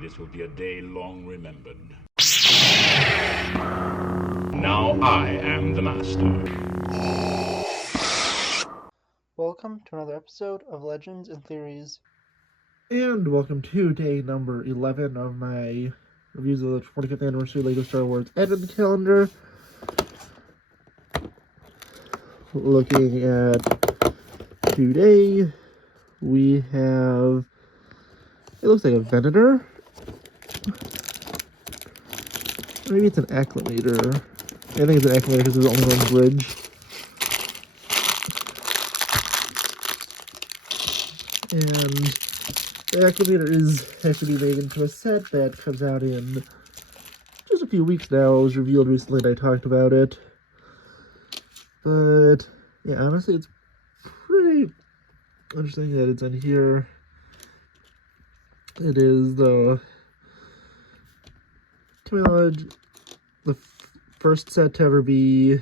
This will be a day long remembered. Now I am the master. Welcome to another episode of Legends and Theories. And welcome to day number 11 of my reviews of the 25th anniversary LEGO Star Wars Advent Calendar. Looking at today, we have, it looks like a Venator. Maybe it's an Acclimator. I think it's an Acclimator because there's only one bridge. And the Acclimator is actually made into a set that comes out in just a few weeks now. It was revealed recently and I talked about it. But, yeah, honestly, it's pretty interesting that it's in here. It is, though, to my knowledge, the first set to ever be,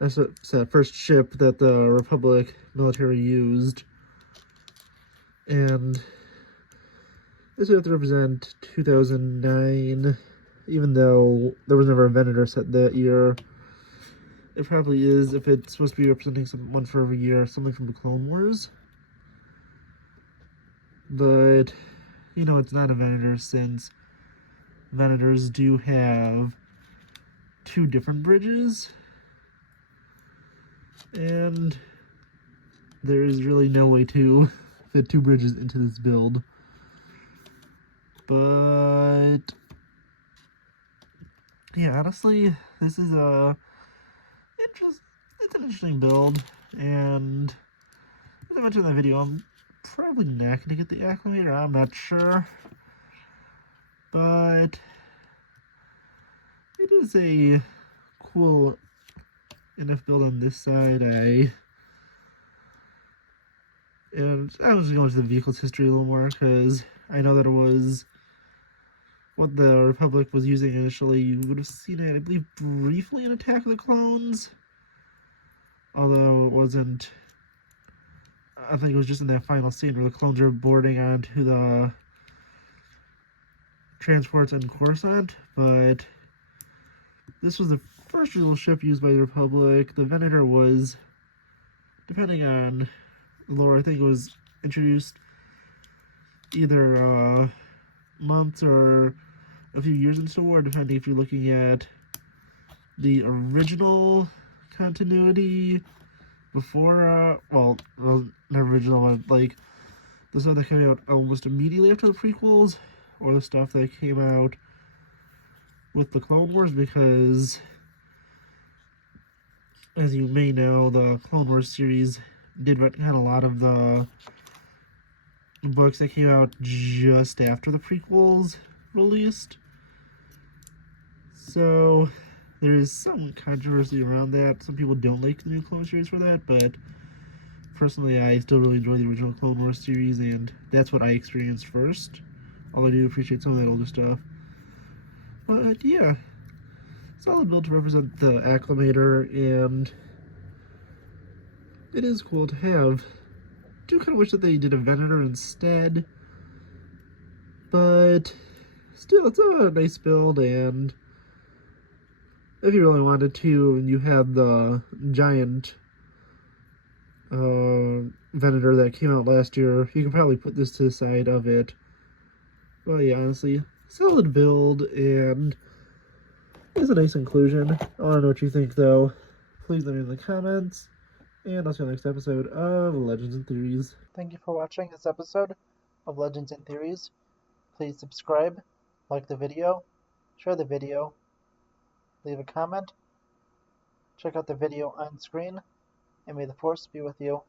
that's the first ship that the Republic military used. And this would have to represent 2009, even though there was never a Venator set that year. It probably is, if it's supposed to be representing someone for every year, something from the Clone Wars. But, you know, it's not a Venator since Venators do have two different bridges. And there is really no way to fit two bridges into this build. But, yeah, honestly, this is it's an interesting build, and as I mentioned in the video, I'm probably not going to get the Acclimator, I'm not sure, but it is a cool enough build on this side. And I was going to the vehicle's history a little more, because I know that it was what the Republic was using initially. You would have seen it, I believe, briefly in Attack of the Clones, although it wasn't. I think it was just in that final scene where the clones are boarding onto the transports in Coruscant, but this was the first real ship used by the Republic. The Venator was, depending on lore, I think it was introduced either months or a few years into the war, depending if you're looking at the original continuity before, well, not original one, like the stuff that came out almost immediately after the prequels, or the stuff that came out with the Clone Wars, because, as you may know, the Clone Wars series did retcon a lot of the books that came out just after the prequels released. So there is some controversy around that. Some people don't like the new Clone series for that, but personally, I still really enjoy the original Clone Wars series, and that's what I experienced first. Although I do appreciate some of that older stuff. But yeah, solid build to represent the Acclimator, and it is cool to have. I do kind of wish that they did a Venator instead, but still, it's a nice build, and if you really wanted to, and you had the giant Venator that came out last year, you can probably put this to the side of it. Well, yeah, honestly, solid build, and it's a nice inclusion. I want to know what you think, though. Please let me know in the comments, and I'll see you on the next episode of Legends and Theories. Thank you for watching this episode of Legends and Theories. Please subscribe, like the video, share the video, leave a comment, check out the video on screen, and may the Force be with you.